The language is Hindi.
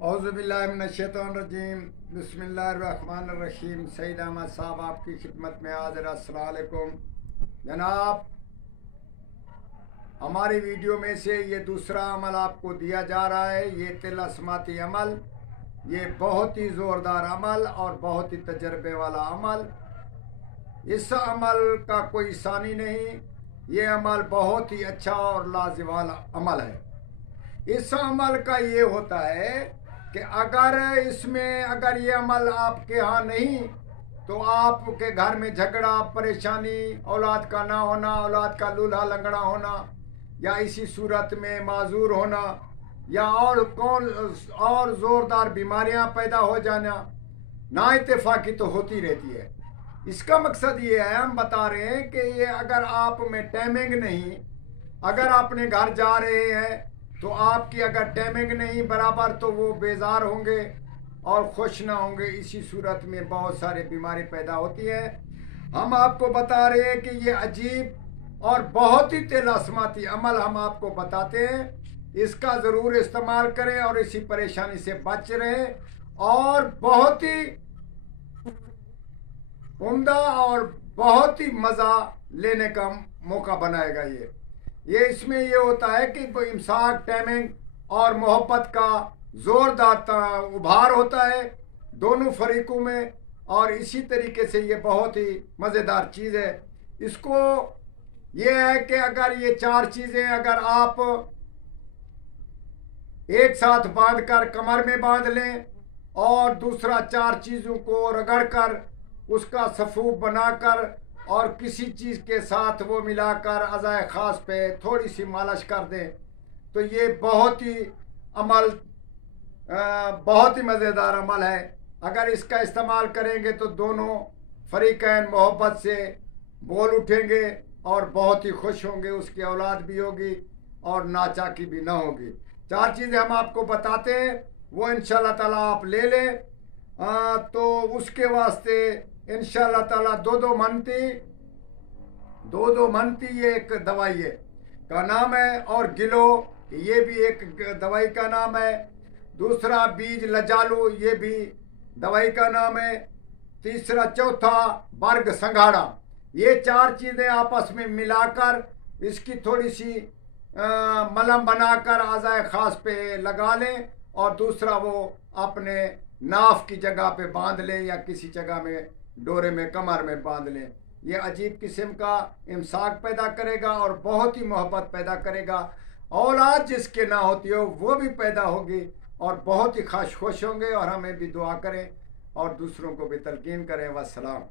औज़ुबिल्लाहिमिनश्शैतानिर्रजीम बिस्मिल्लाहिर्रहमानिर्रहीम। सईद अहमद साहब आपकी खिदमत में हाज़िर। अस्सलाम वालेकुम जनाब, हमारी वीडियो में से ये दूसरा अमल आपको दिया जा रहा है। ये तिलस्माती अमल, ये बहुत ही ज़ोरदार अमल और बहुत ही तजर्बे वाला अमल। इस अमल का कोई सानी नहीं। ये अमल बहुत ही अच्छा और लाजवाब अमल है। इस अमल का ये होता है कि अगर ये अमल आपके यहाँ नहीं तो आपके घर में झगड़ा, परेशानी, औलाद का ना होना, औलाद का लूल्हा लंगड़ा होना, या इसी सूरत में माजूर होना, या और ज़ोरदार बीमारियां पैदा हो जाना, ना इत्तेफाकी तो होती रहती है। इसका मकसद ये है, हम बता रहे हैं कि ये अगर आप में टाइमिंग नहीं, अगर अपने घर जा रहे हैं तो आपकी अगर टाइमिंग नहीं बराबर तो वो बेजार होंगे और खुश ना होंगे। इसी सूरत में बहुत सारी बीमारी पैदा होती है। हम आपको बता रहे हैं कि ये अजीब और बहुत ही तिलस्माती अमल हम आपको बताते हैं। इसका ज़रूर इस्तेमाल करें और इसी परेशानी से बच रहें और बहुत ही उम्दा और बहुत ही मज़ा लेने का मौका बनाएगा। ये इसमें ये होता है कि इमसाक, टाइमिंग और मोहब्बत का ज़ोरदार उभार होता है दोनों फरीकों में, और इसी तरीके से ये बहुत ही मज़ेदार चीज़ है। इसको ये है कि अगर ये चार चीज़ें अगर आप एक साथ बांध कर कमर में बांध लें और दूसरा चार चीज़ों को रगड़ कर उसका सफूफ बनाकर और किसी चीज़ के साथ वो मिलाकर अज़ाए ख़ास पे थोड़ी सी मालिश कर दें तो ये बहुत ही मज़ेदार अमल है। अगर इसका इस्तेमाल करेंगे तो दोनों फरीकैन मोहब्बत से बोल उठेंगे और बहुत ही खुश होंगे। उसकी औलाद भी होगी और नाचाकी भी ना होगी। चार चीज़ें हम आपको बताते हैं, वो इंशाअल्लाह ताला आप ले लें। तो उसके वास्ते इंशाअल्लाह ताला दो मनती ये एक दवाई है का नाम है, और गिलो ये भी एक दवाई का नाम है। दूसरा बीज लजालू ये भी दवाई का नाम है। तीसरा चौथा बर्ग संघाड़ा। ये चार चीज़ें आपस में मिलाकर इसकी थोड़ी सी मलम बनाकर अज़ाए ख़ास पे लगा लें और दूसरा वो अपने नाफ की जगह पे बांध लें या किसी जगह में डोरे में कमर में बांध लें। ये अजीब किस्म का इमसाक पैदा करेगा और बहुत ही मोहब्बत पैदा करेगा। औलाद जिसके ना होती हो वो भी पैदा होगी और बहुत ही खुश होंगे, और हमें भी दुआ करें और दूसरों को भी तलकीन करें। वस्सलाम।